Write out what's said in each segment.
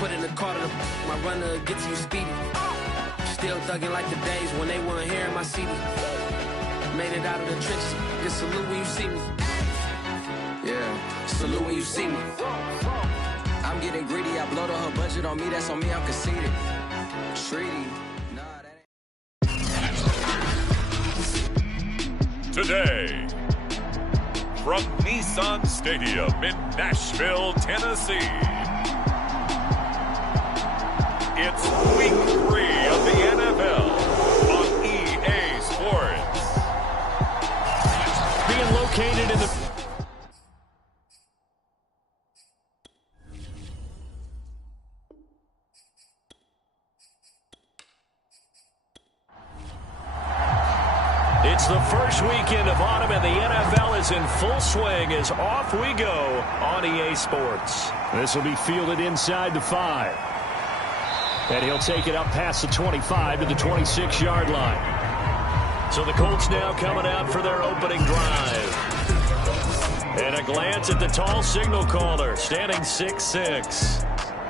Put in the car to my runner gets you speedy. Still thugging like the days when they weren't hearing my CD. Made it out of the trenches. Just salute when you see me. Yeah, salute when you see me. I'm getting greedy. I blowed up her budget on me. That's on me. I'm conceited. Treaty. Nah, that ain't. Today, from Nissan Stadium in Nashville, Tennessee, it's Week 3 of the NFL on EA Sports. Being located in the... It's the first weekend of autumn, and the NFL is in full swing as off we go on EA Sports. This will be fielded inside the 5. And he'll take it up past the 25 to the 26-yard line. So the Colts now coming out for their opening drive. And a glance at the tall signal caller, standing 6'6".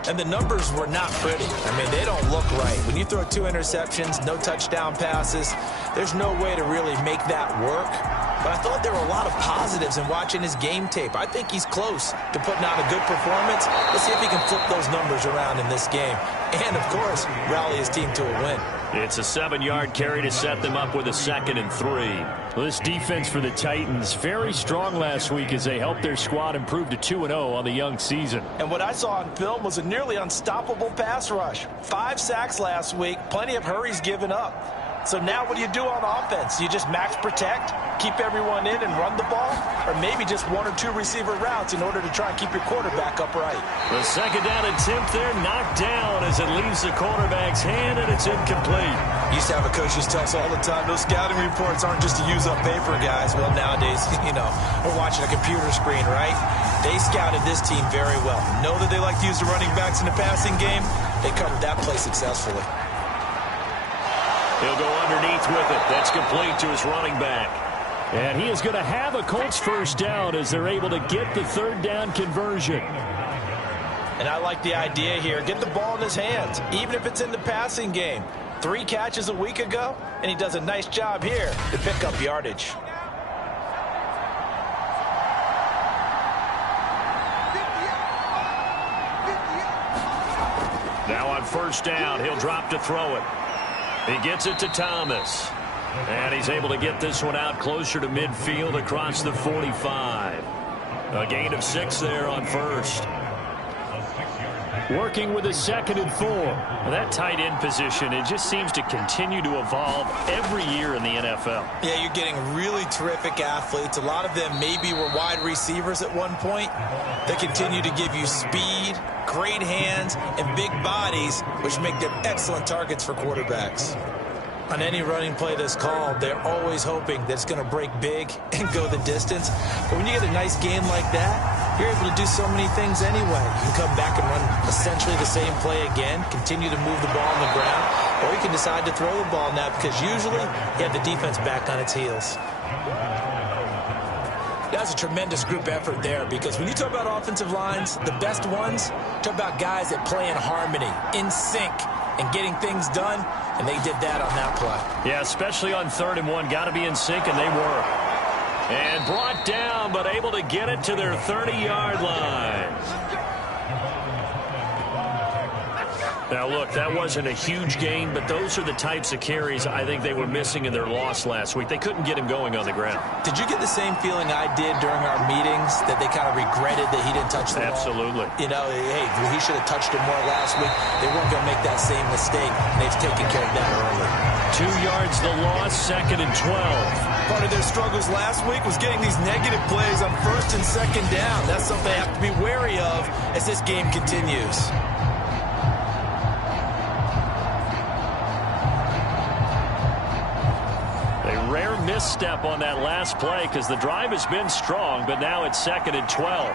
And the numbers were not pretty. I mean, they don't look right. When you throw 2 interceptions, no touchdown passes, there's no way to really make that work. But I thought there were a lot of positives in watching his game tape. I think he's close to putting out a good performance. Let's see if he can flip those numbers around in this game. And, of course, rally his team to a win. It's a 7-yard carry to set them up with a 2nd and 3. Well, this defense for the Titans, very strong last week as they helped their squad improve to 2-0 on the young season. And what I saw on film was a nearly unstoppable pass rush. 5 sacks last week, plenty of hurries given up. So now what do you do on offense? You just max protect, keep everyone in and run the ball? Or maybe just 1 or 2 receiver routes in order to try and keep your quarterback upright? The 2nd down attempt there knocked down as it leaves the quarterback's hand, and it's incomplete. Used to have a coach just tell us all the time, those scouting reports aren't just to use up paper, guys. Well, nowadays, we're watching a computer screen, right? They scouted this team very well. Know that they like to use the running backs in the passing game. They covered that play successfully. He'll go underneath with it. That's complete to his running back. And he is going to have a Colts first down as they're able to get the 3rd down conversion. And I like the idea here. Get the ball in his hands, even if it's in the passing game. 3 catches a week ago, and he does a nice job here to pick up yardage. Now on first down, he'll drop to throw it. He gets it to Thomas. And he's able to get this one out closer to midfield across the 45. A gain of 6 there on first. Working with a 2nd and 4. Well, that tight end position, it just seems to continue to evolve every year in the NFL. Yeah, you're getting really terrific athletes. A lot of them maybe were wide receivers at one point. They continue to give you speed, great hands, and big bodies, which make them excellent targets for quarterbacks. On any running play that's called, they're always hoping that it's going to break big and go the distance. But when you get a nice game like that, you're able to do so many things anyway. You can come back and run essentially the same play again, continue to move the ball on the ground, or you can decide to throw the ball now because usually you have the defense back on its heels. That's a tremendous group effort there because when you talk about offensive lines, the best ones, talk about guys that play in harmony, in sync, and getting things done, and they did that on that play. Yeah, especially on 3rd and 1. Got to be in sync, and they were. And brought down, but able to get it to their 30-yard line. Now, look, that wasn't a huge gain, but those are the types of carries I think they were missing in their loss last week. They couldn't get him going on the ground. Did you get the same feeling I did during our meetings, that they kind of regretted that he didn't touch the ball? Absolutely. You know, hey, he should have touched it more last week. They weren't going to make that same mistake, and they've taken care of that early. 2 yards the loss, 2nd and 12. Part of their struggles last week was getting these negative plays on 1st and 2nd down. That's something they have to be wary of as this game continues. Rare misstep on that last play because the drive has been strong, but now it's 2nd and 12.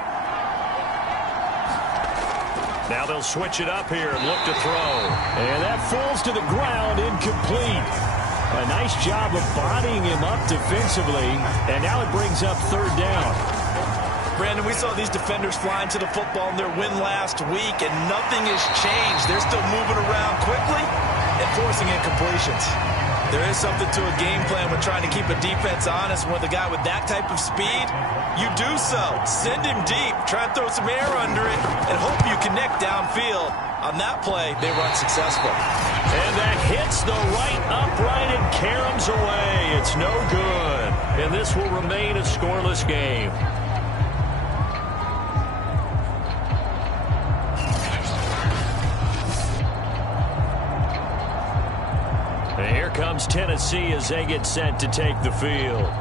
Now they'll switch it up here and look to throw. And that falls to the ground, incomplete. A nice job of bodying him up defensively, and now it brings up 3rd down. Brandon, we saw these defenders flying to the football in their win last week, and nothing has changed. They're still moving around quickly and forcing incompletions. There is something to a game plan when trying to keep a defense honest. With a guy with that type of speed, you do so. Send him deep, try and throw some air under it, and hope you connect downfield. On that play, they run successful. And that hits the right upright and caroms away. It's no good. And this will remain a scoreless game. And here comes Tennessee as they get set to take the field.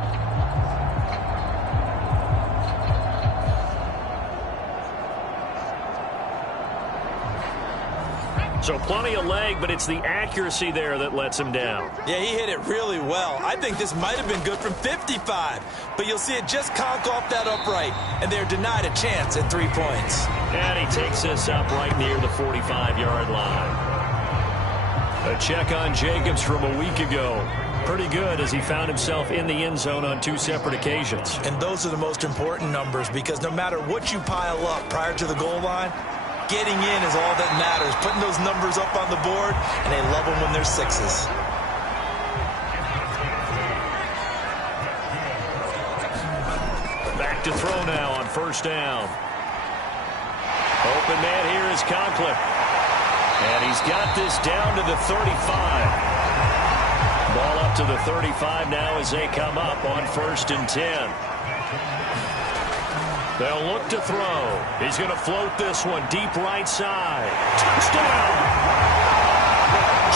So plenty of leg, but it's the accuracy there that lets him down. Yeah, he hit it really well. I think this might have been good from 55, but you'll see it just conk off that upright, and they're denied a chance at 3 points. And he takes this up right near the 45-yard line. A check on Jacobs from a week ago. Pretty good as he found himself in the end zone on 2 separate occasions. And those are the most important numbers because no matter what you pile up prior to the goal line, getting in is all that matters. Putting those numbers up on the board, and they love them when they're 6s. Back to throw now on first down. Open man here is Conklin. And he's got this down to the 35. Ball up to the 35 now as they come up on 1st and 10. They'll look to throw. He's going to float this one deep right side. Touchdown!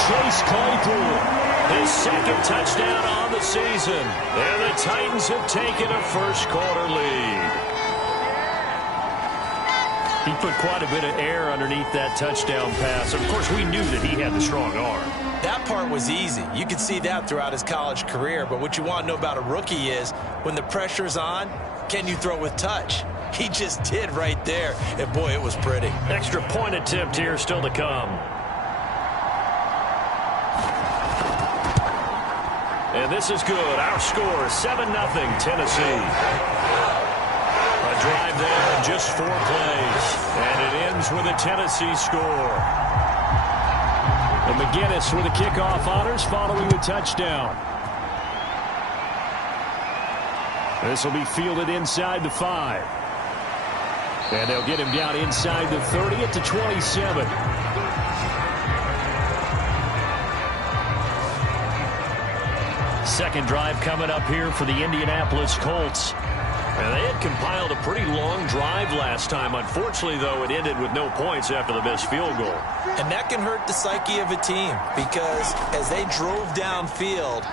Chase Claypool, his 2nd touchdown on the season. And the Titans have taken a first-quarter lead. He put quite a bit of air underneath that touchdown pass. Of course, we knew that he had the strong arm. That part was easy. You could see that throughout his college career. But what you want to know about a rookie is when the pressure's on, can you throw with touch? He just did right there. And, boy, it was pretty. Extra point attempt here still to come. And this is good. Our score is 7-0 Tennessee. A drive there in just 4 plays. And it ends with a Tennessee score. And McGinnis with the kickoff honors following the touchdown. This will be fielded inside the 5. And they'll get him down inside the 30 at the 27. Second drive coming up here for the Indianapolis Colts. And they had compiled a pretty long drive last time. Unfortunately, though, it ended with no points after the missed field goal. And that can hurt the psyche of a team because as they drove downfield,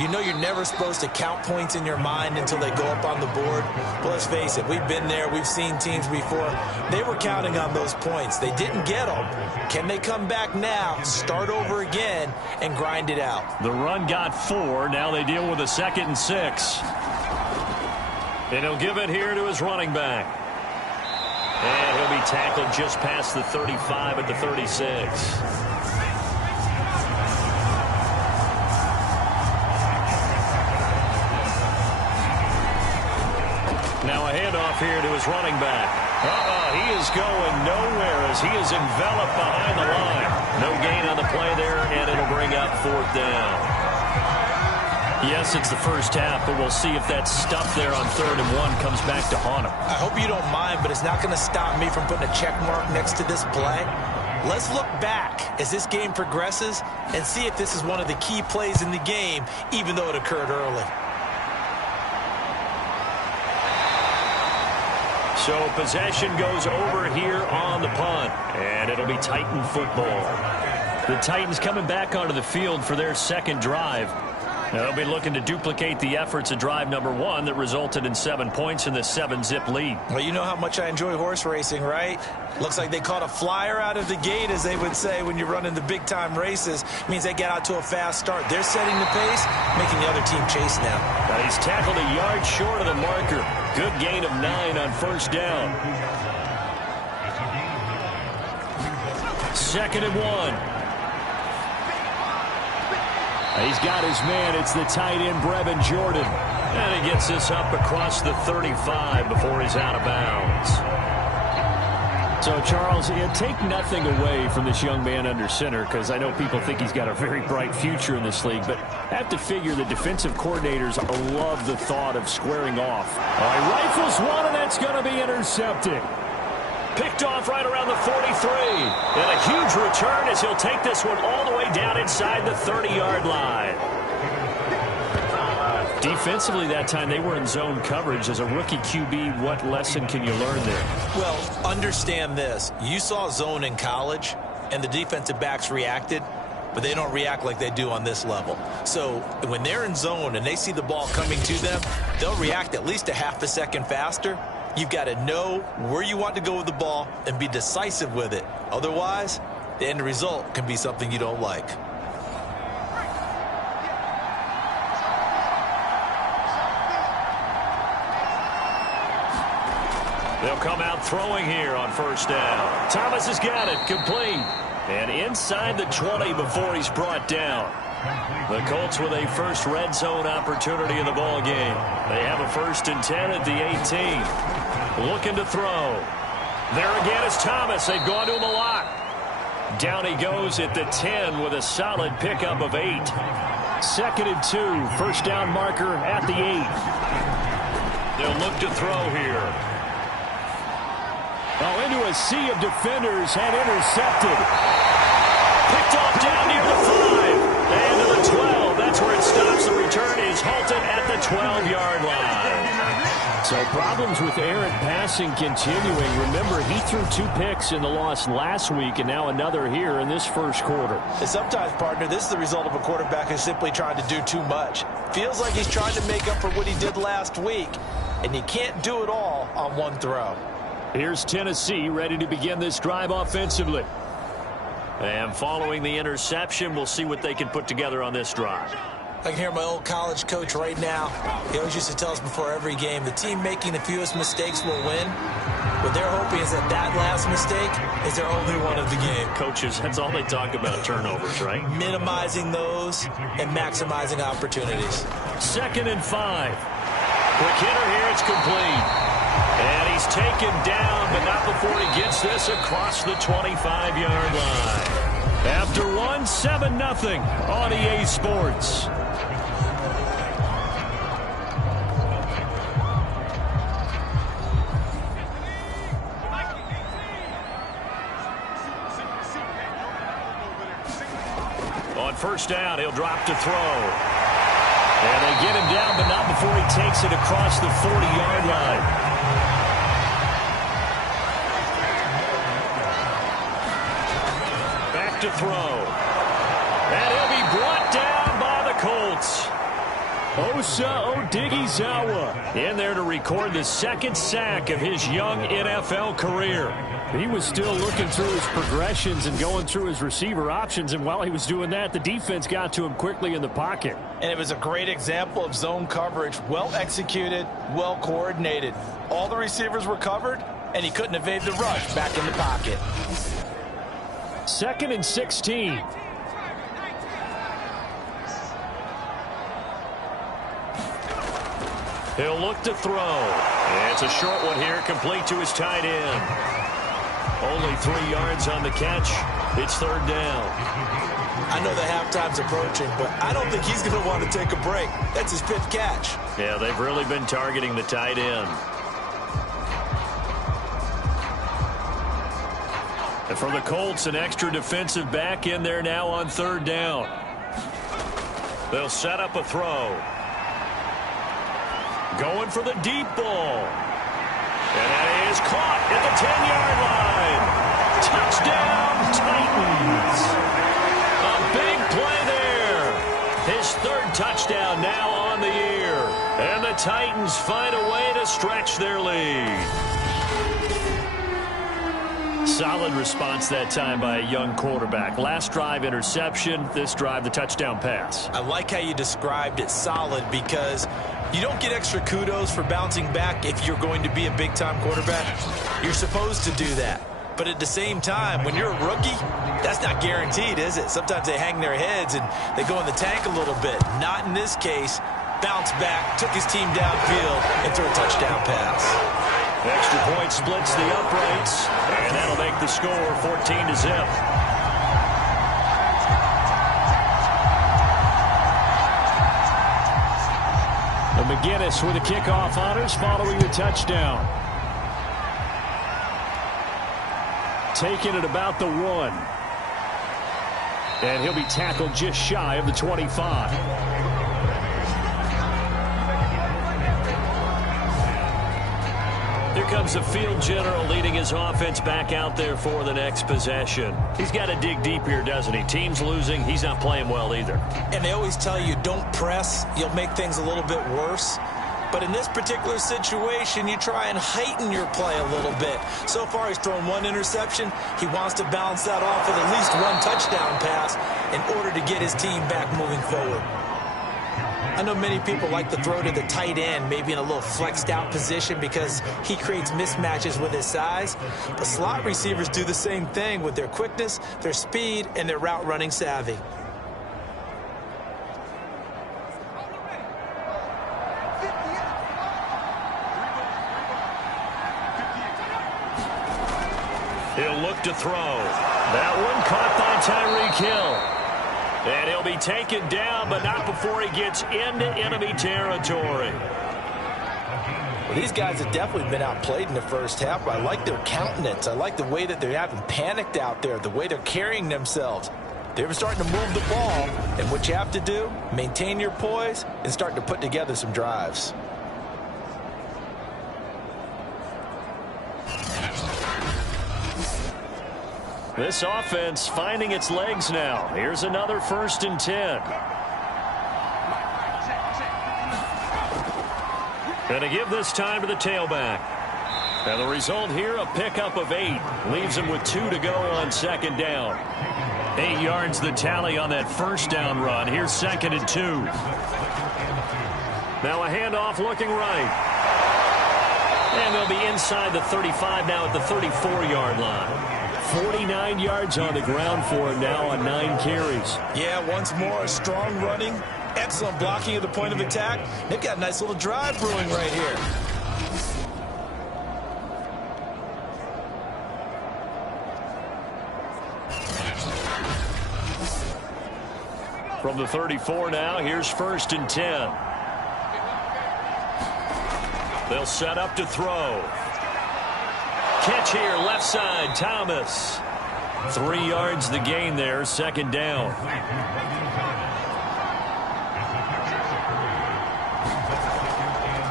you know you're never supposed to count points in your mind until they go up on the board. But let's face it, we've been there. We've seen teams before. They were counting on those points. They didn't get them. Can they come back now, start over again, and grind it out? The run got 4. Now they deal with a 2nd and 6. And he'll give it here to his running back. And he'll be tackled just past the 35 at the 36. Now a handoff here to his running back. He is going nowhere as he is enveloped behind the line. No gain on the play there, and it'll bring up 4th down. Yes, it's the first half, but we'll see if that stuff there on 3rd and 1 comes back to haunt him. I hope you don't mind, but it's not going to stop me from putting a check mark next to this play. Let's look back as this game progresses and see if this is one of the key plays in the game, even though it occurred early. So possession goes over here on the punt, and it'll be Titan football. The Titans coming back onto the field for their 2nd drive. They'll be looking to duplicate the efforts of drive number 1 that resulted in 7 points in the 7-zip lead. Well, you know how much I enjoy horse racing, right? Looks like they caught a flyer out of the gate, as they would say when you're running the big-time races. It means they get out to a fast start. They're setting the pace, making the other team chase now. Now he's tackled a yard short of the marker. Good gain of 9 on first down. 2nd and 1. He's got his man. It's the tight end, Brevin Jordan. And he gets this up across the 35 before he's out of bounds. So, Charles, take nothing away from this young man under center, because I know people think he's got a very bright future in this league, but I have to figure the defensive coordinators love the thought of squaring off. All right, rifles one, and that's going to be intercepted. Picked off right around the 43. And a huge return as he'll take this one all the way down inside the 30-yard line. Defensively that time, they were in zone coverage. As a rookie QB, what lesson can you learn there? Well, understand this. You saw zone in college, and the defensive backs reacted, but they don't react like they do on this level. So when they're in zone and they see the ball coming to them, they'll react at least a half a second faster. You've got to know where you want to go with the ball and be decisive with it. Otherwise, the end result can be something you don't like. They'll come out throwing here on first down. Thomas has got it, complete. And inside the 20 before he's brought down. The Colts with a first red zone opportunity in the ball game. They have a 1st and 10 at the 18. Looking to throw. There again is Thomas. They've gone to him a lot. Down he goes at the 10 with a solid pickup of 8. 2nd and 2. First down marker at the 8. They'll look to throw here. Oh, into a sea of defenders and intercepted. Picked off down near the 5. And to the 12. That's where it stops. The return is halted at the 12-yard line. So problems with errant passing continuing. Remember, he threw 2 picks in the loss last week, and now another here in this first quarter. And sometimes, partner, this is the result of a quarterback who's simply trying to do too much. Feels like he's trying to make up for what he did last week, and you can't do it all on one throw. Here's Tennessee ready to begin this drive offensively. And following the interception, we'll see what they can put together on this drive. I can hear my old college coach right now. He always used to tell us before every game, the team making the fewest mistakes will win. What they're hoping is that that last mistake is their only one of the game. Coaches, that's all they talk about, turnovers, right? Minimizing those and maximizing opportunities. 2nd and 5. Quick hitter here, it's complete. And he's taken down, but not before he gets this across the 25-yard line. After 7-0 on EA Sports. On first down, he'll drop to throw. And they get him down, but not before he takes it across the 40-yard line. Back to throw. And he'll be brought down by the Colts. Osa Odighizuwa in there to record the 2nd sack of his young NFL career. He was still looking through his progressions and going through his receiver options, and while he was doing that, the defense got to him quickly in the pocket. And it was a great example of zone coverage, well executed, well coordinated. All the receivers were covered, and he couldn't evade the rush back in the pocket. 2nd and 16. He'll look to throw. And it's a short one here, complete to his tight end. Only 3 yards on the catch. It's 3rd down. I know the halftime's approaching, but I don't think he's going to want to take a break. That's his 5th catch. Yeah, they've really been targeting the tight end. And for the Colts, an extra defensive back in there now on 3rd down. They'll set up a throw. Going for the deep ball. And that is caught at the 10-yard line. Touchdown, Titans. A big play there. His 3rd touchdown now on the year. And the Titans find a way to stretch their lead. Solid response that time by a young quarterback. Last drive, interception. This drive, the touchdown pass. I like how you described it, solid, because you don't get extra kudos for bouncing back if you're going to be a big-time quarterback. You're supposed to do that. But at the same time, when you're a rookie, that's not guaranteed, is it? Sometimes they hang their heads and they go in the tank a little bit. Not in this case. bounced back, took his team downfield, and threw a touchdown pass. Extra point splits the uprights, and that'll make the score 14-0. McGinnis with the kickoff honors following the touchdown. Taking it about the 1. And he'll be tackled just shy of the 25. Here comes the field general leading his offense back out there for the next possession. He's got to dig deep here, doesn't he? Team's losing. He's not playing well either. And they always tell you, don't press. You'll make things a little bit worse. But in this particular situation, you try and heighten your play a little bit. So far, he's thrown 1 interception. He wants to balance that off with at least 1 touchdown pass in order to get his team back moving forward. I know many people like to throw to the tight end, maybe in a little flexed out position because he creates mismatches with his size. But slot receivers do the same thing with their quickness, their speed, and their route running savvy. He'll look to throw. That one caught by Tyreek Hill. And he'll be taken down, but not before he gets into enemy territory. Well, these guys have definitely been outplayed in the first half, but I like their countenance. I like the way that they haven't panicked out there, the way they're carrying themselves. They're starting to move the ball, and what you have to do, maintain your poise and start to put together some drives. This offense finding its legs now. Here's another 1st and 10. Going to give this time to the tailback. And the result here, a pickup of 8. Leaves him with 2 to go on 2nd down. 8 yards the tally on that 1st down run. Here's 2nd and 2. Now a handoff looking right. And they'll be inside the 35 now at the 34-yard line. 49 yards on the ground for him now on 9 carries. Yeah, once more, strong running, excellent blocking at the point of attack. They've got a nice little drive brewing right here. From the 34 now, here's 1st and 10. They'll set up to throw. Catch here, left side, Thomas. 3 yards the gain there, 2nd down.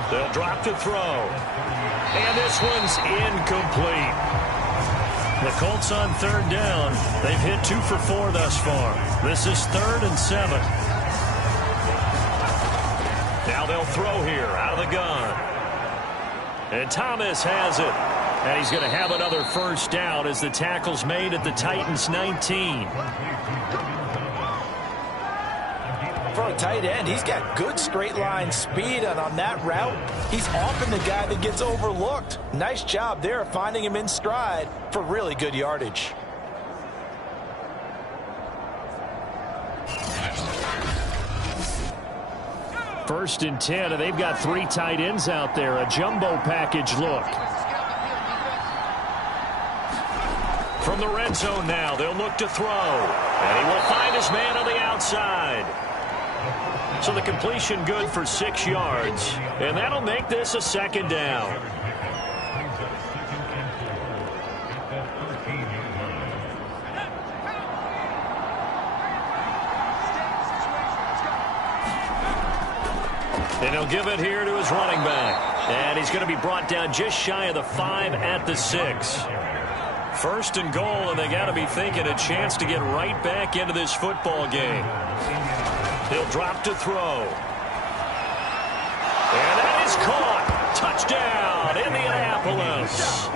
They'll drop to throw. And this one's incomplete. The Colts on 3rd down. They've hit 2 for 4 thus far. This is 3rd and 7. Now they'll throw here, out of the gun. And Thomas has it. And he's going to have another 1st down as the tackle's made at the Titans' 19. For a tight end, he's got good straight line speed, and on that route, he's often the guy that gets overlooked. Nice job there of finding him in stride for really good yardage. First and 10, and they've got 3 tight ends out there. A jumbo package look. From the red zone now, they'll look to throw. And he will find his man on the outside. So the completion good for 6 yards. And that'll make this a 2nd down. And he'll give it here to his running back. And he's going to be brought down just shy of the 5 at the 6. 1st and goal, and they got to be thinking a chance to get right back into this football game. He'll drop to throw. And that is caught. Touchdown, Indianapolis.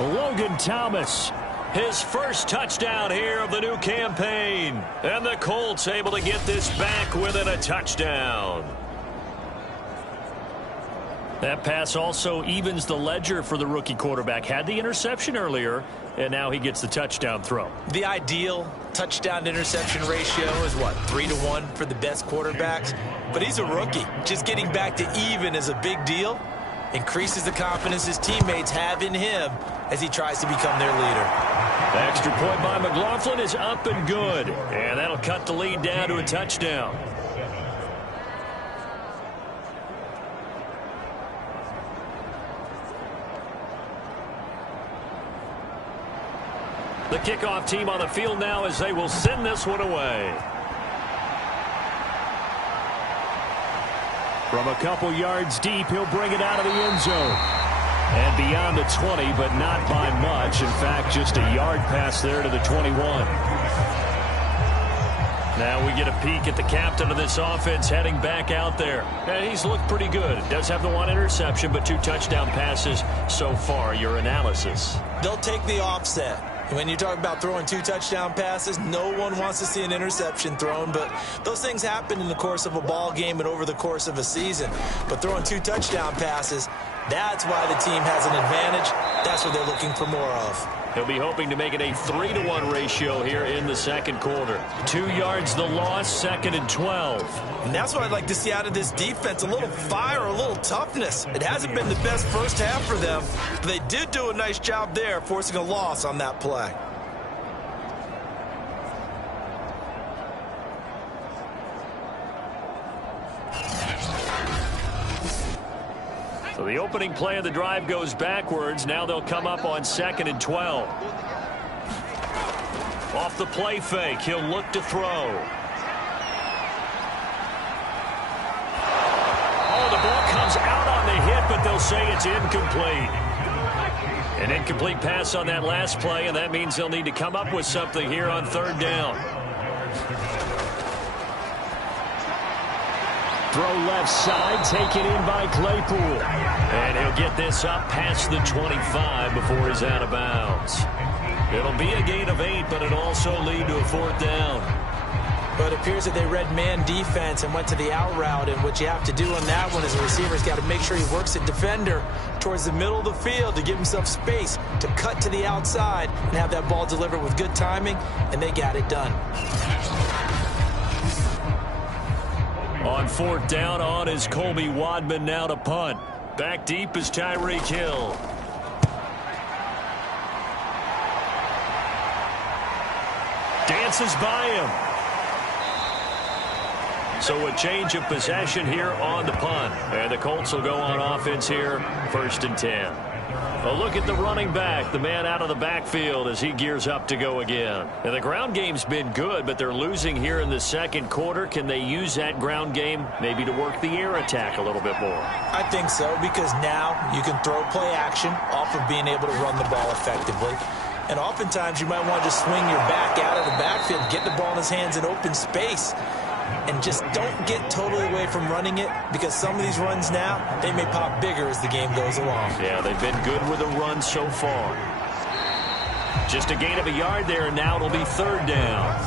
Logan Thomas, his 1st touchdown here of the new campaign. And the Colts able to get this back within a touchdown. That pass also evens the ledger for the rookie quarterback. Had the interception earlier, and now he gets the touchdown throw. The ideal touchdown-interception ratio is, what, 3-to-1 for the best quarterbacks? But he's a rookie. Just getting back to even is a big deal. Increases the confidence his teammates have in him as he tries to become their leader. The extra point by McLaughlin is up and good. And that'll cut the lead down to a touchdown. The kickoff team on the field now as they will send this one away. From a couple yards deep, he'll bring it out of the end zone. And beyond the 20, but not by much. In fact, just a yard pass there to the 21. Now we get a peek at the captain of this offense heading back out there. And he's looked pretty good. Does have the one interception, but 2 touchdown passes so far. Your analysis? They'll take the offset. When you talk about throwing 2 touchdown passes, no one wants to see an interception thrown, but those things happen in the course of a ball game and over the course of a season. But throwing 2 touchdown passes, that's why the team has an advantage. That's what they're looking for more of. He'll be hoping to make it a 3-to-1 ratio here in the second quarter. 2 yards the loss, 2nd and 12. And that's what I'd like to see out of this defense, a little fire, a little toughness. It hasn't been the best first half for them, but they did do a nice job there, forcing a loss on that play. So the opening play of the drive goes backwards. Now they'll come up on 2nd and 12. Off the play fake, he'll look to throw. Oh, the ball comes out on the hit, but they'll say it's incomplete. An incomplete pass on that last play, and that means they'll need to come up with something here on 3rd down. Throw left side, taken in by Claypool. And he'll get this up past the 25 before he's out of bounds. It'll be a gain of 8, but it'll also lead to a 4th down. But it appears that they read man defense and went to the out route, and what you have to do on that one is the receiver's got to make sure he works the defender towards the middle of the field to give himself space to cut to the outside and have that ball delivered with good timing, and they got it done. On 4th down, on is Colby Wadman now to punt. Back deep is Tyreek Hill. Dances by him. So a change of possession here on the punt. And the Colts will go on offense here, 1st and 10. A look at the running back, the man out of the backfield as he gears up to go again. And the ground game's been good, but they're losing here in the second quarter. Can they use that ground game maybe to work the air attack a little bit more? I think so, because now you can throw play action off of being able to run the ball effectively. And oftentimes you might want to just swing your back out of the backfield, get the ball in his hands in open space. And just don't get totally away from running it, because some of these runs now, they may pop bigger as the game goes along. Yeah, they've been good with a run so far. Just a gain of a yard there, and now it'll be 3rd down.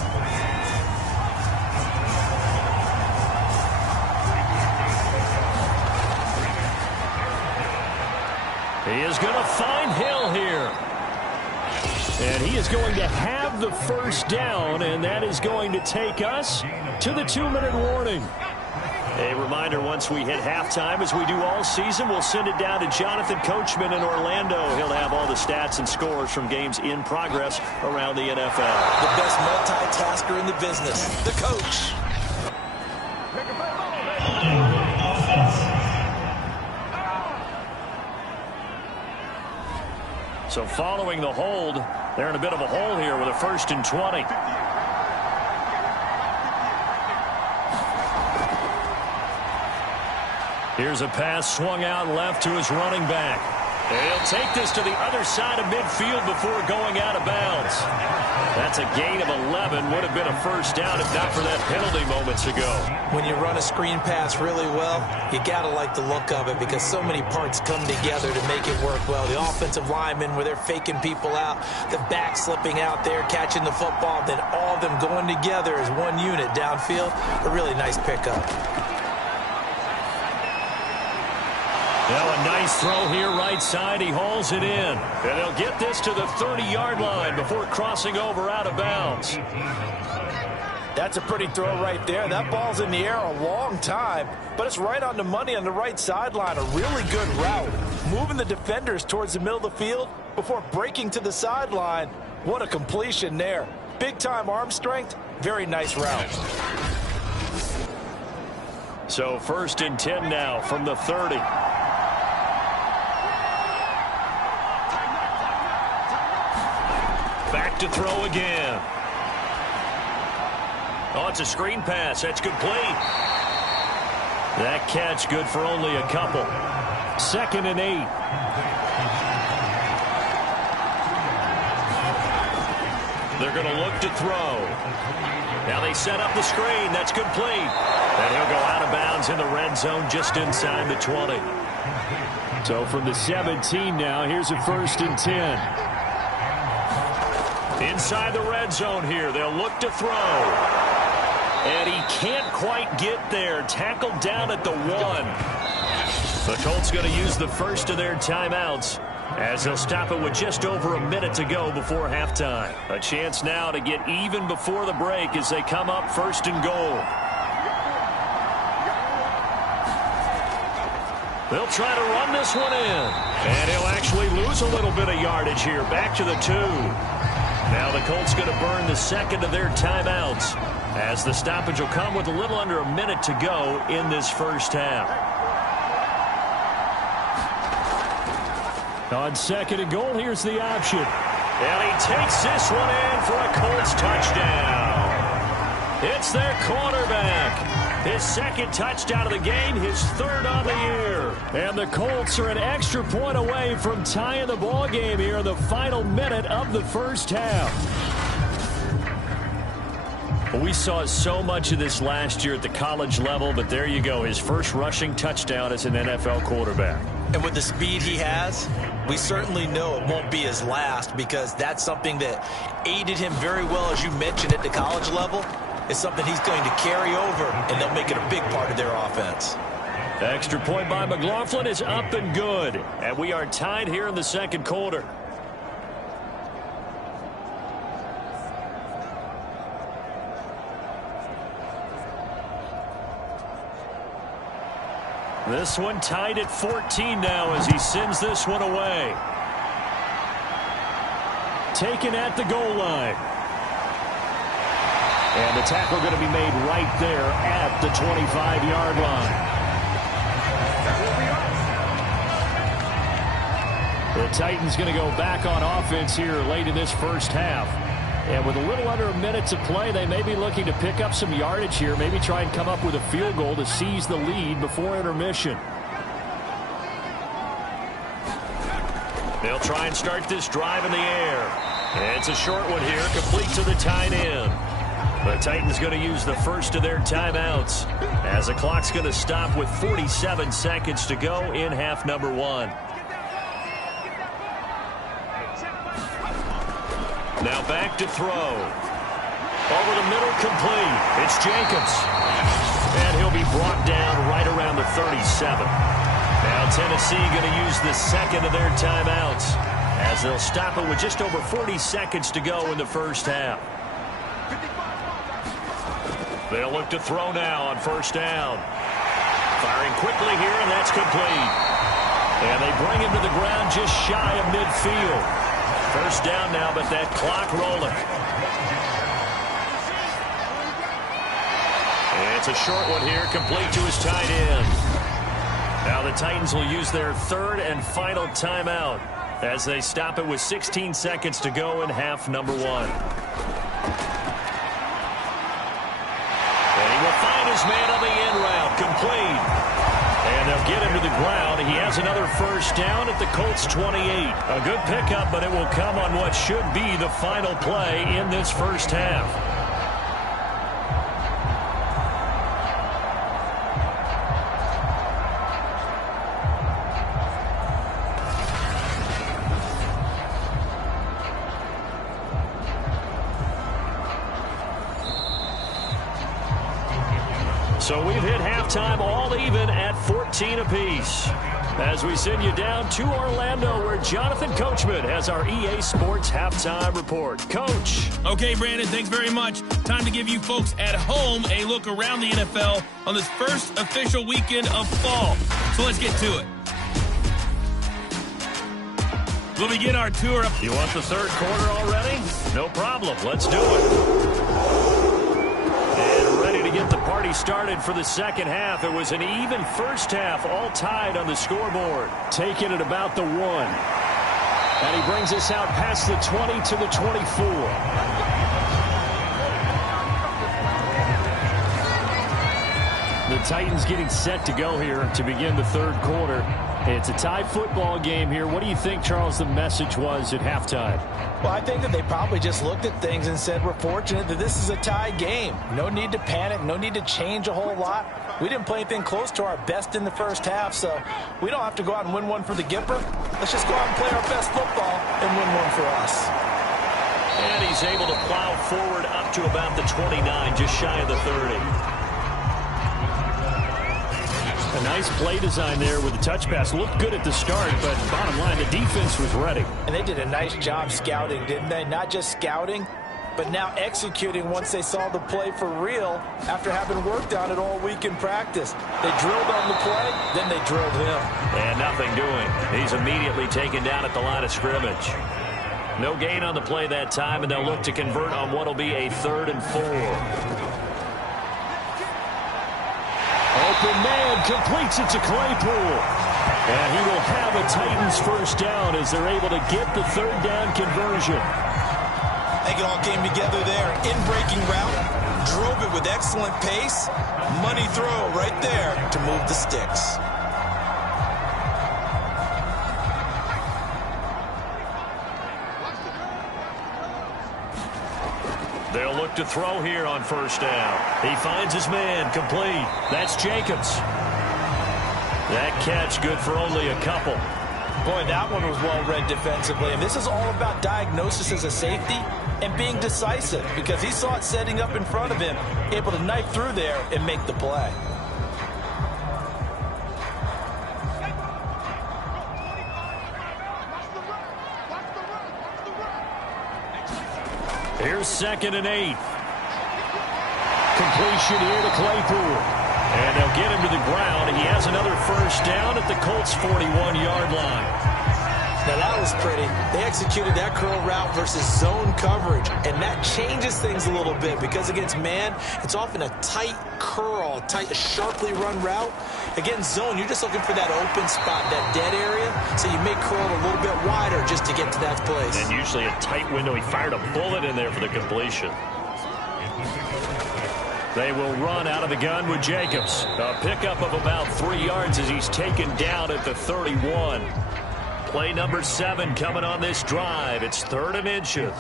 He is going to find Hill here. And he is going to have the 1st down, and that is going to take us to the 2-minute warning. A reminder, once we hit halftime, as we do all season, we'll send it down to Jonathan Coachman in Orlando. He'll have all the stats and scores from games in progress around the NFL. The best multitasker in the business, the coach. So following the hold, they're in a bit of a hole here with a 1st and 20. Here's a pass swung out left to his running back. And he'll take this to the other side of midfield before going out of bounds. That's a gain of 11. Would have been a 1st down if not for that penalty moments ago. When you run a screen pass really well, you got to like the look of it, because so many parts come together to make it work well. The offensive linemen, where they're faking people out, the back slipping out there, catching the football, then all of them going together as one unit downfield. A really nice pickup. Now a nice throw here right side. He hauls it in. And they'll get this to the 30-yard line before crossing over out of bounds. That's a pretty throw right there. That ball's in the air a long time, but it's right on the money on the right sideline. A really good route. Moving the defenders towards the middle of the field before breaking to the sideline. What a completion there. Big-time arm strength. Very nice route. So 1st and 10 now from the 30. Back to throw again. Oh, it's a screen pass. That's complete. That catch good for only a couple. 2nd and 8. They're going to look to throw. Now they set up the screen. That's complete. And he'll go out of bounds in the red zone just inside the 20. So from the 17 now, here's a 1st and 10. Inside the red zone here. They'll look to throw. And he can't quite get there. Tackled down at the 1. The Colts going to use the first of their timeouts as they'll stop it with just over a minute to go before halftime. A chance now to get even before the break as they come up 1st and goal. They'll try to run this one in. And he'll actually lose a little bit of yardage here. Back to the 2. Now the Colts going to burn the second of their timeouts, as the stoppage will come with a little under a minute to go in this first half. On 2nd and goal, here's the option. And he takes this one in for a Colts touchdown. It's their quarterback. His 2nd touchdown of the game, his 3rd on the year. And the Colts are an extra point away from tying the ball game here in the final minute of the first half. We saw so much of this last year at the college level, but there you go, his first rushing touchdown as an NFL quarterback. And with the speed he has, we certainly know it won't be his last, because that's something that aided him very well, as you mentioned, at the college level. It's something he's going to carry over, and they'll make it a big part of their offense. The extra point by McLaughlin is up and good, and we are tied here in the 2nd quarter. This one tied at 14 now as he sends this one away. Taken at the goal line. And the tackle going to be made right there at the 25-yard line. The Titans going to go back on offense here late in this first half. And with a little under a minute to play, they may be looking to pick up some yardage here, maybe try and come up with a field goal to seize the lead before intermission. They'll try and start this drive in the air. And it's a short one here, complete to the tight end. The Titans going to use the first of their timeouts as the clock's going to stop with 47 seconds to go in half number 1. Now back to throw. Over the middle, complete. It's Jacobs. And he'll be brought down right around the 37. Now Tennessee going to use the second of their timeouts as they'll stop it with just over 40 seconds to go in the first half. They'll look to throw now on first down. Firing quickly here, and that's complete. And they bring him to the ground just shy of midfield. First down now, but that clock rolling. And it's a short one here, complete to his tight end. Now the Titans will use their third and final timeout as they stop it with 16 seconds to go in half number 1. His man on the end route, complete. And they'll get him to the ground. He has another first down at the Colts 28. A good pickup, but it will come on what should be the final play in this first half. So we've hit halftime all even at 14 apiece. As we send you down to Orlando, where Jonathan Coachman has our EA Sports Halftime Report. Coach. Okay, Brandon, thanks very much. Time to give you folks at home a look around the NFL on this first official weekend of fall. So let's get to it. We'll begin our tour. You want the third quarter already? No problem. Let's do it. And ready to get the party started for the second half. It was an even first half, all tied on the scoreboard. Taking it about the 1. And he brings us out past the 20 to the 24. The Titans getting set to go here to begin the third quarter. It's a tie football game here. What do you think, Charles, the message was at halftime? Well, I think that they probably just looked at things and said, we're fortunate that this is a tie game. No need to panic. No need to change a whole lot. We didn't play anything close to our best in the first half, so we don't have to go out and win one for the Gipper. Let's just go out and play our best football and win one for us. And he's able to plow forward up to about the 29, just shy of the 30. A nice play design there with the touch pass. Looked good at the start, but bottom line, the defense was ready. And they did a nice job scouting, didn't they? Not just scouting, but now executing once they saw the play for real after having worked on it all week in practice. They drilled on the play, then they drilled him. And nothing doing. He's immediately taken down at the line of scrimmage. No gain on the play that time, and they'll look to convert on what will be a 3rd and 4. Open man completes it to Claypool. And he will have a Titans first down as they're able to get the 3rd down conversion. I think it all came together there. In-breaking route, drove it with excellent pace. Money throw right there to move the sticks. They'll look to throw here on first down. He finds his man, complete. That's Jacobs. That catch good for only a couple. Boy, that one was well read defensively. And this is all about diagnosis as a safety and being decisive, because he saw it setting up in front of him, able to knife through there and make the play. Here's 2nd and 8. Completion here to Claypool. And they'll get him to the ground. He has another first down at the Colts' 41-yard line. Now that was pretty. They executed that curl route versus zone coverage, and that changes things a little bit, because against man, it's often a tight curl, tight, sharply run route. Against zone, you're just looking for that open spot, that dead area, so you may curl a little bit wider just to get to that place. And usually a tight window. He fired a bullet in there for the completion. They will run out of the gun with Jacobs. A pickup of about 3 yards as he's taken down at the 31. Play number 7 coming on this drive. It's 3rd and inches.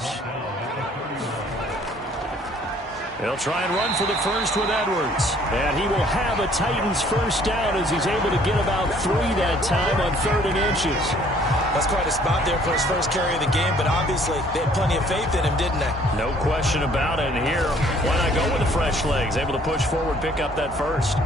They'll try and run for the first with Edwards. And he will have a Titans first down as he's able to get about 3 that time on 3rd and inches. That's quite a spot there for his first carry of the game, but obviously they had plenty of faith in him, didn't they? No question about it. And here, why not go with the fresh legs? Able to push forward, pick up that first.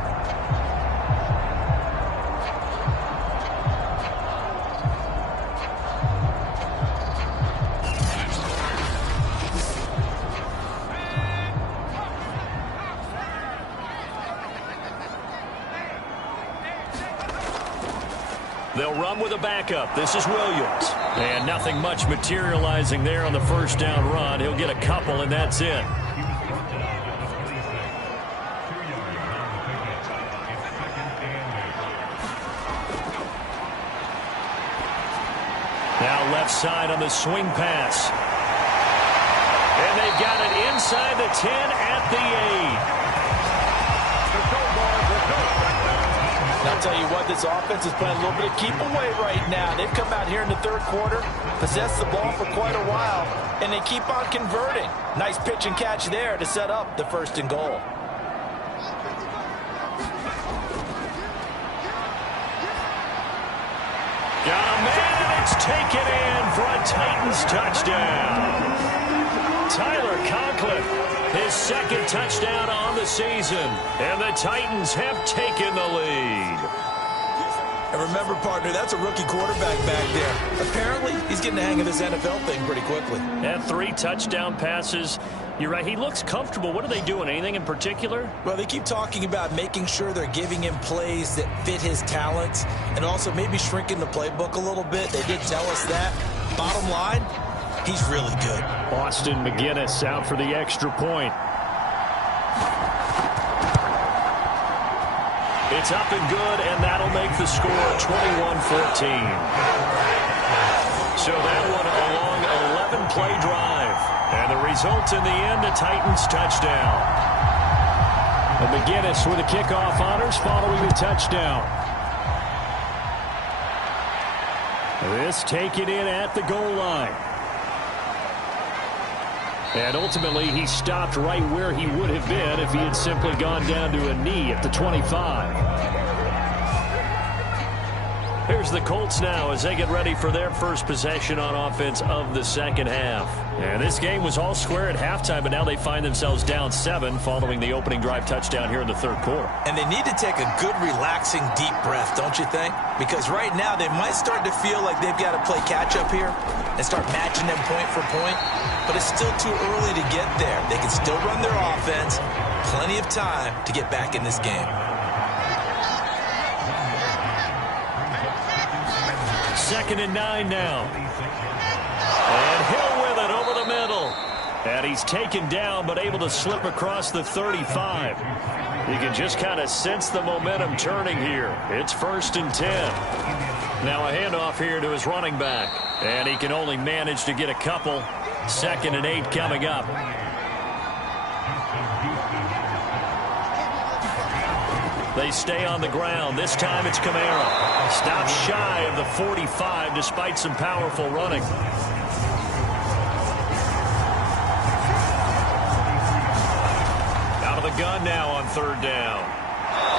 They'll run with a backup. This is Williams. And nothing much materializing there on the first down run. He'll get a couple, and that's it. Now left side on the swing pass. And they've got it inside the 10 at the 8. I'll tell you what, this offense is playing a little bit of keep away right now. They've come out here in the third quarter, possessed the ball for quite a while, and they keep on converting. Nice pitch and catch there to set up the 1st and goal. Got a man, and it's taken in for a Titans touchdown. Tyler Conklin, his 2nd touchdown on the season, and the Titans have taken the lead. And remember, partner, that's a rookie quarterback back there. Apparently, he's getting the hang of this NFL thing pretty quickly. And 3 touchdown passes. You're right. He looks comfortable. What are they doing? Anything in particular? Well, they keep talking about making sure they're giving him plays that fit his talents and also maybe shrinking the playbook a little bit. They did tell us that. Bottom line, he's really good. Austin McGinnis out for the extra point. It's up and good, and that'll make the score 21-14. So that one a long 11-play drive. And the result in the end, a Titans touchdown. And McGinnis with the kickoff honors following the touchdown. This taken in at the goal line. And ultimately, he stopped right where he would have been if he had simply gone down to a knee at the 25. Here's the Colts now as they get ready for their first possession on offense of the second half. And this game was all square at halftime, but now they find themselves down 7 following the opening drive touchdown here in the third quarter. And they need to take a good, relaxing, deep breath, don't you think? Because right now they might start to feel like they've got to play catch-up here and start matching them point for point. But it's still too early to get there. They can still run their offense. Plenty of time to get back in this game. Second and 9 now. And Hill with it over the middle. And he's taken down but able to slip across the 35. You can just kind of sense the momentum turning here. It's 1st and 10. Now a handoff here to his running back. And he can only manage to get a couple. 2nd and 8 coming up. They stay on the ground. This time it's Kamara. Stops shy of the 45 despite some powerful running. Out of the gun now on 3rd down.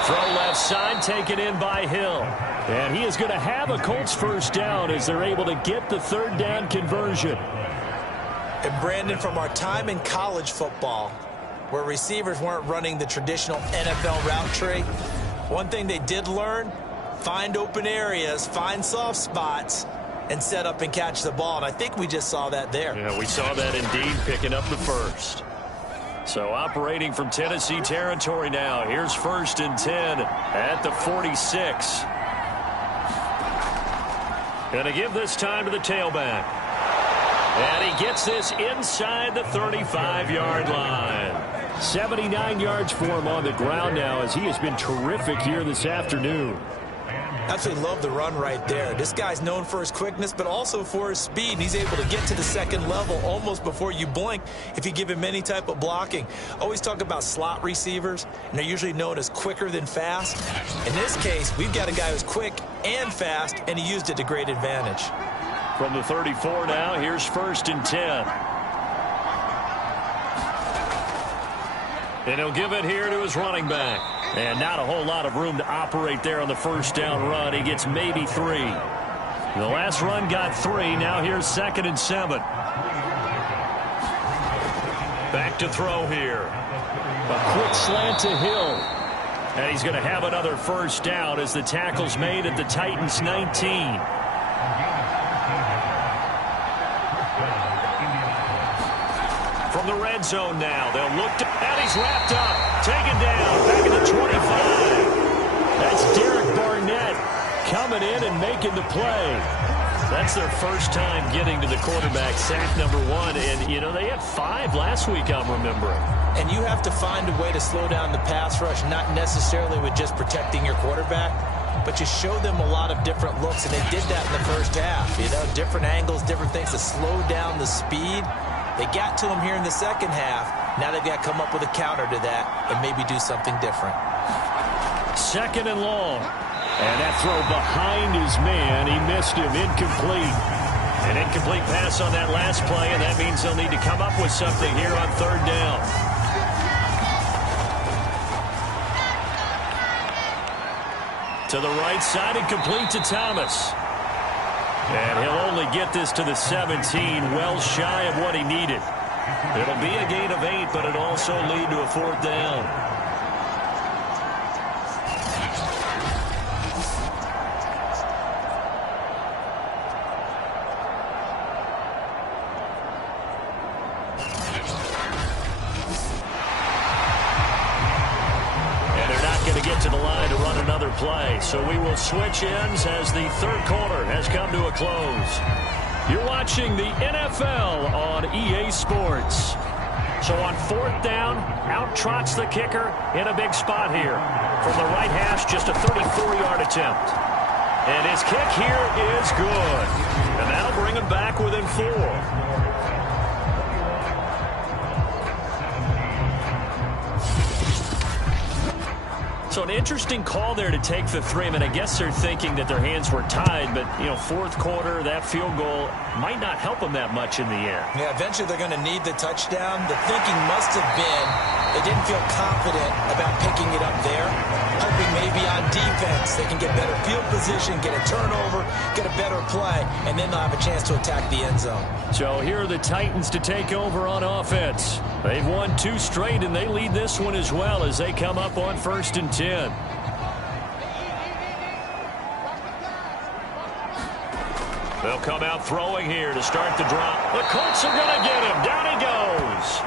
Throw left side taken in by Hill. And he is going to have a Colts first down as they're able to get the 3rd down conversion. And Brandon, from our time in college football, where receivers weren't running the traditional NFL route tree, one thing they did learn, find open areas, find soft spots, and set up and catch the ball. And I think we just saw that there. Yeah, we saw that indeed, picking up the first. So operating from Tennessee territory now. Here's 1st and 10 at the 46. Gonna give this time to the tailback. And he gets this inside the 35-yard line. 79 yards for him on the ground now as he has been terrific here this afternoon. Absolutely love the run right there. This guy's known for his quickness, but also for his speed. And he's able to get to the 2nd level almost before you blink if you give him any type of blocking. Always talk about slot receivers, and they're usually known as quicker than fast. In this case, we've got a guy who's quick and fast, and he used it to great advantage. From the 34 now, here's 1st and 10. And he'll give it here to his running back. And not a whole lot of room to operate there on the 1st down run. He gets maybe 3. The last run got 3. Now here's 2nd and 7. Back to throw here. A quick slant to Hill. And he's going to have another 1st down as the tackle's made at the Titans 19. From the red zone now, they'll look to, and he's wrapped up, taken down, back at the 25. That's Derek Barnett coming in and making the play. That's their first time getting to the quarterback, sack number 1, and, you know, they had 5 last week, I'm remembering. And you have to find a way to slow down the pass rush, not necessarily with just protecting your quarterback, but you show them a lot of different looks, and they did that in the first half. You know, different angles, different things to slow down the speed. They got to him here in the second half. Now they've got to come up with a counter to that and maybe do something different. 2nd and long. And that throw behind his man. He missed him. Incomplete. An incomplete pass on that last play, and that means they'll need to come up with something here on 3rd down. To the right side and complete to Thomas. And he'll only get this to the 17, well shy of what he needed. It'll be a gain of 8, but it'll also lead to a 4th down. it to the line to run another play. So we will switch ends as the third quarter has come to a close. You're watching the NFL on EA Sports. So on fourth down, out trots the kicker in a big spot here. From the right hash, just a 34-yard attempt. And his kick here is good. And that'll bring him back within 4. So an interesting call there to take the 3. I mean, I guess they're thinking that their hands were tied, but, you know, fourth quarter, that field goal might not help them that much in the end. Yeah, eventually they're going to need the touchdown. The thinking must have been they didn't feel confident about picking it up there, hoping maybe on defense they can get better field position, get a turnover, get a better play, and then they'll have a chance to attack the end zone. So here are the Titans to take over on offense. They've won 2 straight, and they lead this one as well as they come up on 1st and 10. They'll come out throwing here to start the drop. The Colts are going to get him. Down he goes.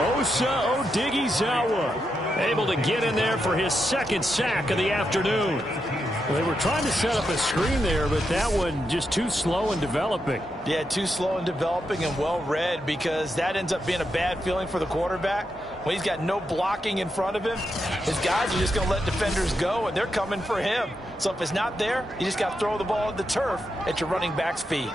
Osa Odighizuwa able to get in there for his 2nd sack of the afternoon. Well, they were trying to set up a screen there, but that one just too slow in developing. Yeah, too slow in developing and well read, because that ends up being a bad feeling for the quarterback. When he's got no blocking in front of him, his guys are just going to let defenders go, and they're coming for him. So if it's not there, you just got to throw the ball at the turf at your running back's feet.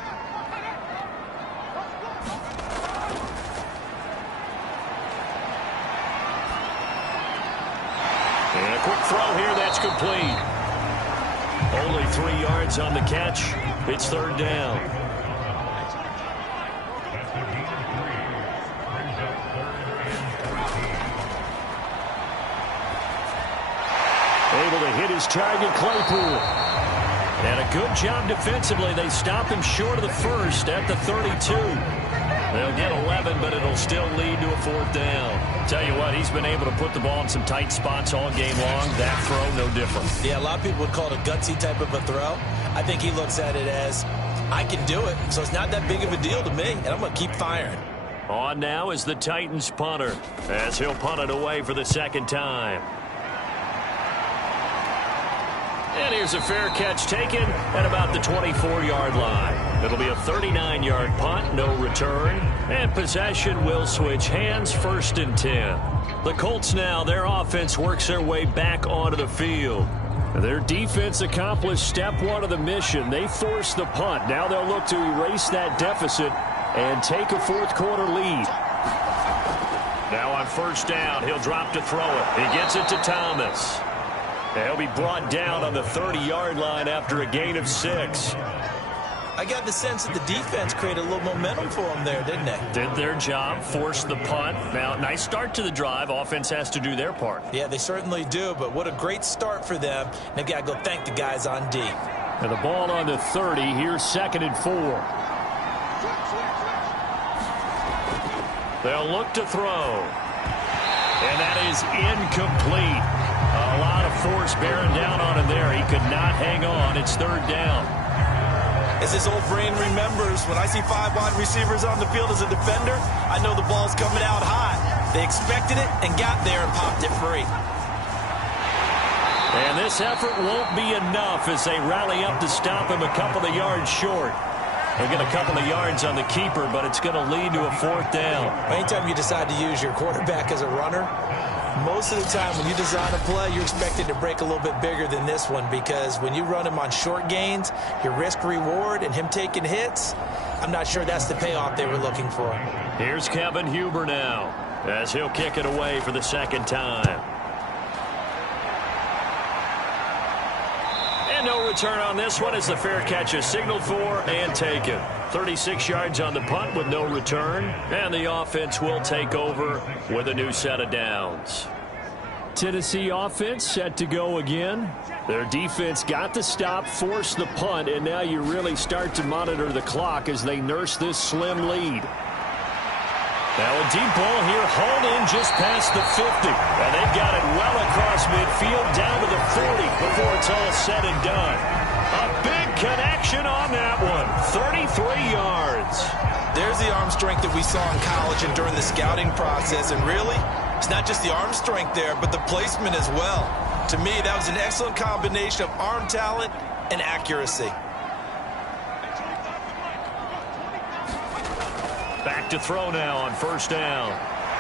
And a quick throw here, that's complete. Only 3 yards on the catch. It's 3rd down. Able to hit his target, Claypool. And a good job defensively. They stop him short of the 1st at the 32. They'll get 11, but it'll still lead to a 4th down. Tell you what, he's been able to put the ball in some tight spots all game long. That throw, no different. Yeah, a lot of people would call it a gutsy type of a throw. I think he looks at it as, I can do it, so it's not that big of a deal to me, and I'm going to keep firing. On now is the Titans punter, as he'll punt it away for the 2nd time. And here's a fair catch taken at about the 24-yard line. It'll be a 39-yard punt, no return. And possession will switch hands, 1st and 10. The Colts now, their offense works their way back onto the field. Their defense accomplished step 1 of the mission. They forced the punt. Now they'll look to erase that deficit and take a 4th quarter lead. Now on 1st down, he'll drop to throw it. He gets it to Thomas. He'll be brought down on the 30-yard line after a gain of 6. I got the sense that the defense created a little momentum for them there, didn't they? Did their job, forced the punt. Now, nice start to the drive. Offense has to do their part. Yeah, they certainly do, but what a great start for them. They've got to go thank the guys on D. And the ball on the 30. Here's 2nd and 4. They'll look to throw. And that is incomplete. A lot of force bearing down on him there. He could not hang on. It's 3rd down. As his old brain remembers, when I see 5 wide receivers on the field as a defender, I know the ball's coming out high. They expected it and got there and popped it free. And this effort won't be enough as they rally up to stop him a couple of yards short. They'll get a couple of yards on the keeper, but it's going to lead to a 4th down. Anytime you decide to use your quarterback as a runner, most of the time when you design a play, you're expected to break a little bit bigger than this one, because when you run him on short gains, your risk-reward and him taking hits, I'm not sure that's the payoff they were looking for. Here's Kevin Huber now, as he'll kick it away for the 2nd time. And no return on this one as the fair catch is signaled for and taken. 36 yards on the punt with no return, and the offense will take over with a new set of downs. Tennessee offense set to go again. Their defense got the stop, forced the punt, and now you really start to monitor the clock as they nurse this slim lead. Now a deep ball here, hauled in just past the 50, and they've got it well across midfield down to the 40 before it's all said and done. A big connection on that one, 33 yards. There's the arm strength that we saw in college and during the scouting process, and really, it's not just the arm strength there, but the placement as well. To me, that was an excellent combination of arm talent and accuracy. Back to throw now on first down.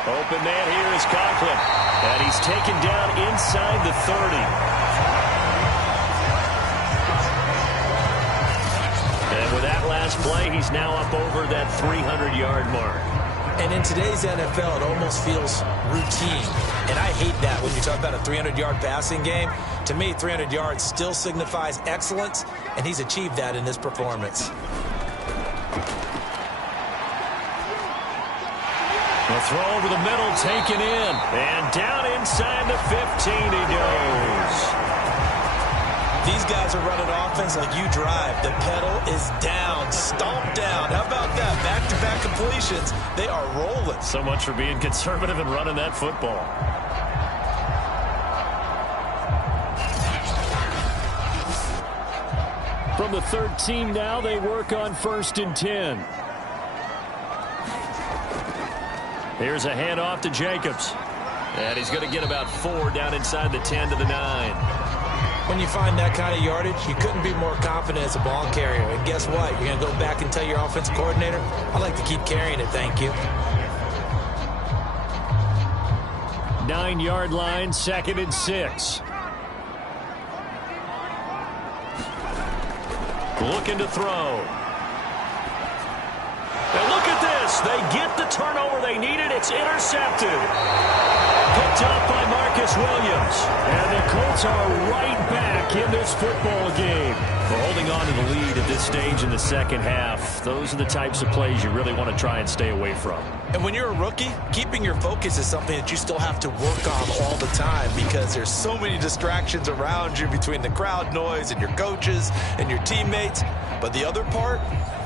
Open man here is Conklin. And he's taken down inside the 30. And with that last play, he's now up over that 300-yard mark. And in today's NFL, it almost feels routine. And I hate that when you talk about a 300-yard passing game. To me, 300 yards still signifies excellence, and he's achieved that in this performance. The throw over the middle, taken in. And down inside the 15 he goes. These guys are running offense like you drive. The pedal is down, stomped down. How about that? Back-to-back completions. They are rolling. So much for being conservative and running that football. From the 13 now, they work on 1st and 10. Here's a handoff to Jacobs. And he's going to get about 4 down inside the 10 to the 9. When you find that kind of yardage, you couldn't be more confident as a ball carrier. And guess what? You're going to go back and tell your offensive coordinator, I like to keep carrying it, thank you. 9-yard line, 2nd and 6. Looking to throw. And look at this. They get the turnover they needed. It's intercepted. Picked up by Marcus Williams. And the Colts are right back in this football game. We're holding on to the lead at this stage in the second half. Those are the types of plays you really want to try and stay away from. And when you're a rookie, keeping your focus is something that you still have to work on all the time because there's so many distractions around you between the crowd noise and your coaches and your teammates. But the other part,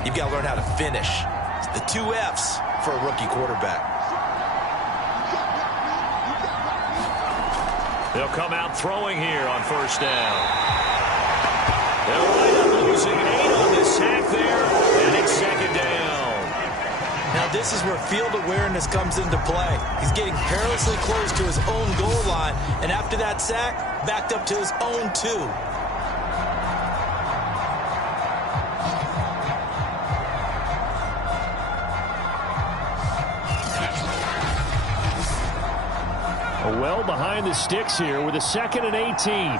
you've got to learn how to finish. It's the 2 F's for a rookie quarterback. They'll come out throwing here on 1st down. They'll wind up losing 8 on the sack there, and it's 2nd down. Now this is where field awareness comes into play. He's getting perilously close to his own goal line, and after that sack, backed up to his own 2. Well behind the sticks here with a 2nd and 18.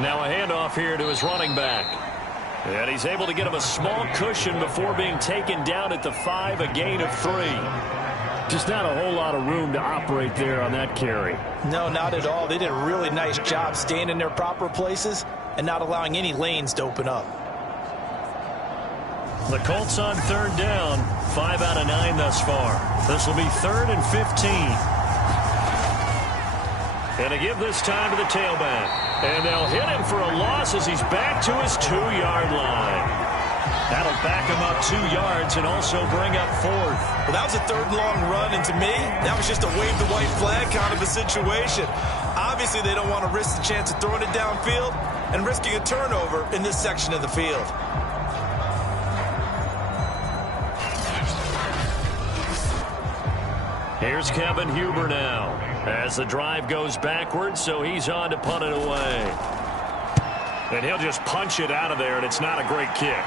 Now a handoff here to his running back. And he's able to get him a small cushion before being taken down at the 5, a gain of 3. Just not a whole lot of room to operate there on that carry. No, not at all. They did a really nice job staying in their proper places and not allowing any lanes to open up. The Colts on 3rd down, 5 out of 9 thus far. This will be 3rd and 15. And to give this time to the tailback. And they'll hit him for a loss as he's back to his 2-yard line. That'll back him up 2 yards and also bring up 4th. Well, that was a 3rd and long run, and to me, that was just a wave the white flag kind of a situation. Obviously, they don't want to risk the chance of throwing it downfield and risking a turnover in this section of the field. Here's Kevin Huber now as the drive goes backwards, so he's on to punt it away. And he'll just punch it out of there, and it's not a great kick.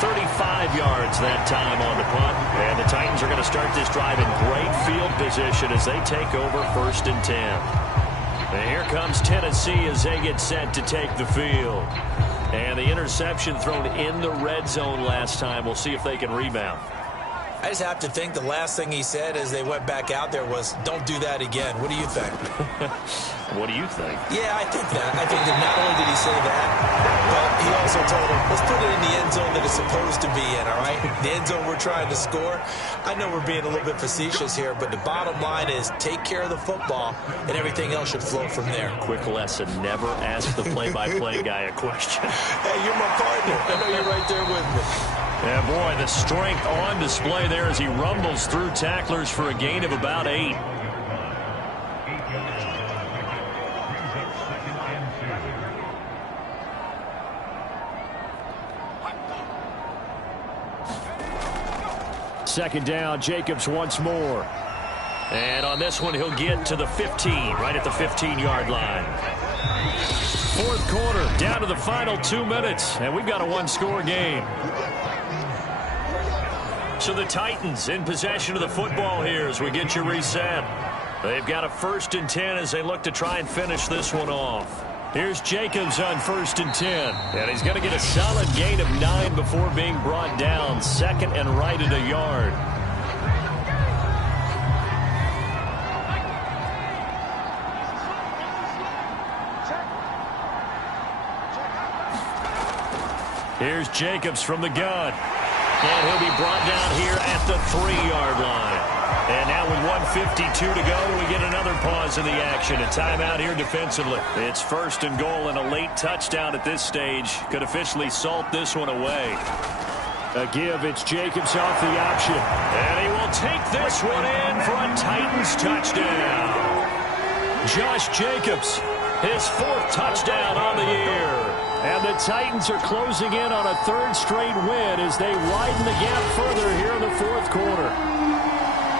35 yards that time on the punt. And the Titans are going to start this drive in great field position as they take over 1st and 10. And here comes Tennessee as they get set to take the field. And the interception thrown in the red zone last time. We'll see if they can rebound. I just have to think the last thing he said as they went back out there was, don't do that again. What do you think? What do you think? Yeah, I think that. I think that not only did he say that, but he also told him, let's put it in the end zone that it's supposed to be in, all right? The end zone we're trying to score. I know we're being a little bit facetious here, but the bottom line is take care of the football, and everything else should flow from there. Quick lesson, never ask the play-by-play guy a question. Hey, you're my partner. I know you're right there with me. Yeah, boy, the strength on display there as he rumbles through tacklers for a gain of about 8. second down. Jacobs once more. And on this one, he'll get to the 15, right at the 15-yard line. Fourth quarter, down to the final 2 minutes, and we've got a one-score game. So the Titans in possession of the football here as we get you reset. They've got a 1st and 10 as they look to try and finish this one off. Here's Jacobs on 1st and 10. And he's going to get a solid gain of 9 before being brought down. 2nd and right at a yard. Here's Jacobs from the gun. And he'll be brought down here at the 3-yard line. And now with 1:52 to go, we get another pause in the action. A timeout here defensively. It's 1st and goal and a late touchdown at this stage. Could officially salt this one away. A give, it's Jacobs off the option. And he will take this one in for a Titans touchdown. Josh Jacobs, his 4th touchdown on the year. And the Titans are closing in on a 3rd straight win as they widen the gap further here in the 4th quarter.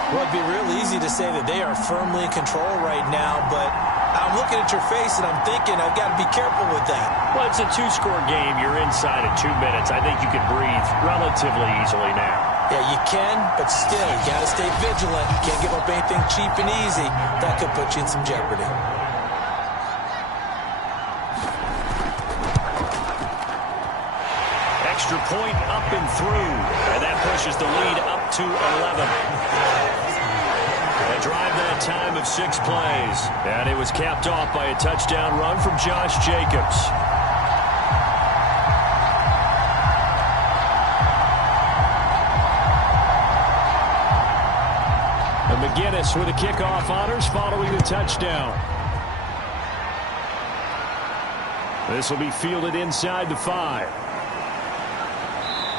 Well, it'd be real easy to say that they are firmly in control right now, but I'm looking at your face and I'm thinking I've got to be careful with that. Well, it's a 2-score game. You're inside at 2 minutes. I think you can breathe relatively easily now. Yeah, you can, but still, you got to stay vigilant. You can't give up anything cheap and easy. That could put you in some jeopardy. Extra point up and through, and that pushes the lead up to 11. A drive that time of 6 plays, and it was capped off by a touchdown run from Josh Jacobs. And McGinnis with the kickoff honors following the touchdown. This will be fielded inside the 5.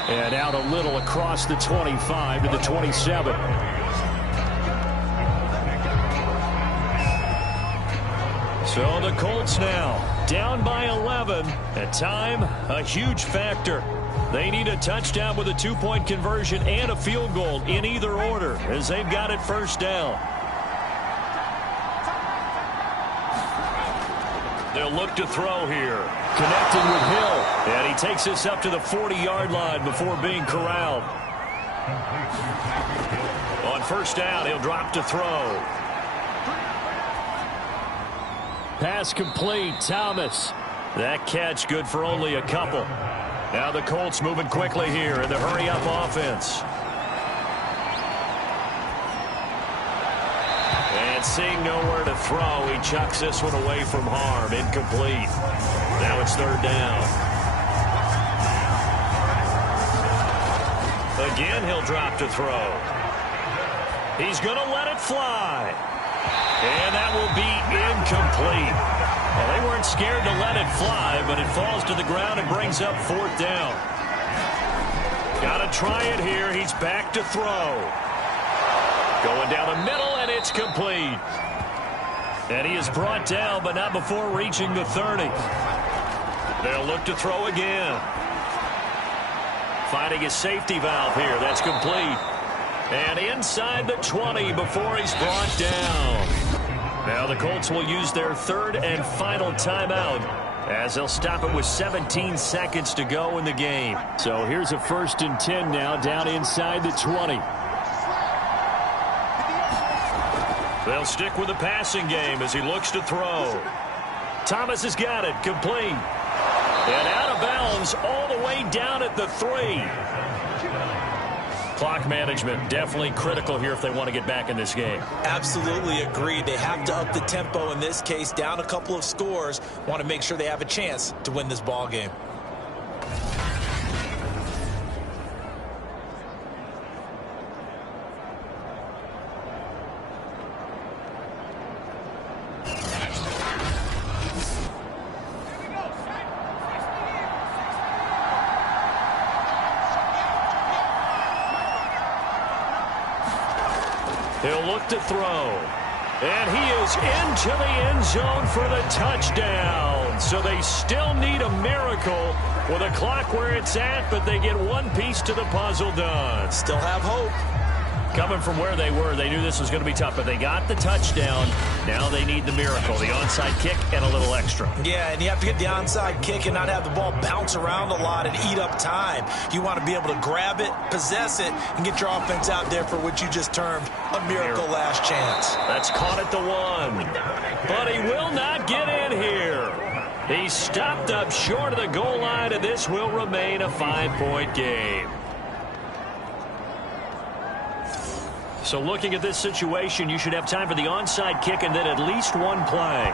And out a little across the 25 to the 27. So the Colts now down by 11. At time, a huge factor. They need a touchdown with a 2-point conversion and a field goal in either order as they've got it 1st down. They'll look to throw here. Connecting with Hill. And he takes this up to the 40-yard line before being corralled. On 1st down, he'll drop to throw. Pass complete. Thomas. That catch good for only a couple. Now the Colts moving quickly here in the hurry-up offense. And seeing nowhere to throw, he chucks this one away from harm. Incomplete. Now it's 3rd down. Again, he'll drop to throw. He's going to let it fly. And that will be incomplete. Well, they weren't scared to let it fly, but it falls to the ground and brings up 4th down. Got to try it here. He's back to throw. Going down the middle, and it's complete. And he is brought down, but not before reaching the 30. They'll look to throw again. Finding his safety valve here. That's complete. And inside the 20 before he's brought down. Now the Colts will use their 3rd and final timeout as they'll stop it with 17 seconds to go in the game. So here's a 1st and 10 now down inside the 20. They'll stick with the passing game as he looks to throw. Thomas has got it. Complete. And out of bounds all the way down at the 3. Clock management definitely critical here if they want to get back in this game. Absolutely agreed. They have to up the tempo in this case. Down a couple of scores. Want to make sure they have a chance to win this ball game. He'll look to throw. And he is into the end zone for the touchdown. So they still need a miracle with a clock where it's at, but they get one piece to the puzzle done. Still have hope. Coming from where they were, they knew this was going to be tough, but they got the touchdown. Now they need the miracle, the onside kick and a little extra. Yeah, and you have to get the onside kick and not have the ball bounce around a lot and eat up time. You want to be able to grab it, possess it, and get your offense out there for what you just termed a miracle last chance. That's caught at the 1. But he will not get in here. He stopped up short of the goal line, and this will remain a 5-point game. So looking at this situation, you should have time for the onside kick and then at least one play.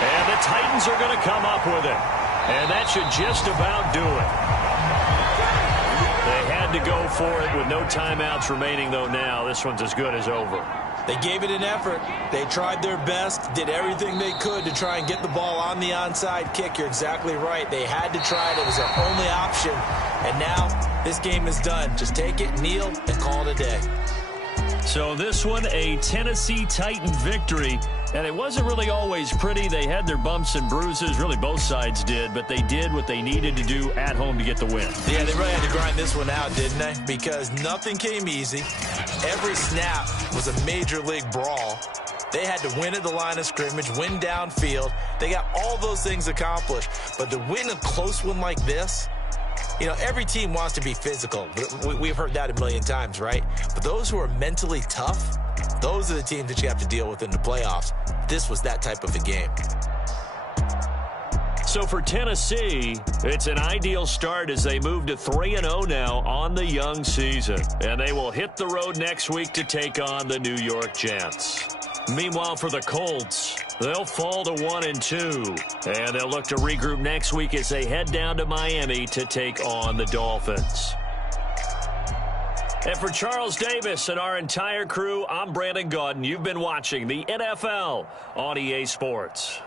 And the Titans are going to come up with it. And that should just about do it. They had to go for it with no timeouts remaining, though, now. This one's as good as over. They gave it an effort. They tried their best, did everything they could to try and get the ball on the onside kick. You're exactly right. They had to try it. It was their only option. And now this game is done. Just take it, kneel, and call it a day. So this one, a Tennessee Titan victory. And it wasn't really always pretty. They had their bumps and bruises. Really, both sides did. But they did what they needed to do at home to get the win. Yeah, they really had to grind this one out, didn't they? Because nothing came easy. Every snap was a major league brawl. They had to win at the line of scrimmage, win downfield. They got all those things accomplished. But to win a close one like this, you know, every team wants to be physical. We've heard that a million times, right? But those who are mentally tough, those are the teams that you have to deal with in the playoffs. This was that type of a game. So for Tennessee, it's an ideal start as they move to 3-0 now on the young season. And they will hit the road next week to take on the New York Jets. Meanwhile, for the Colts, they'll fall to 1-2. And they'll look to regroup next week as they head down to Miami to take on the Dolphins. And for Charles Davis and our entire crew, I'm Brandon Gaudin. You've been watching the NFL on EA Sports.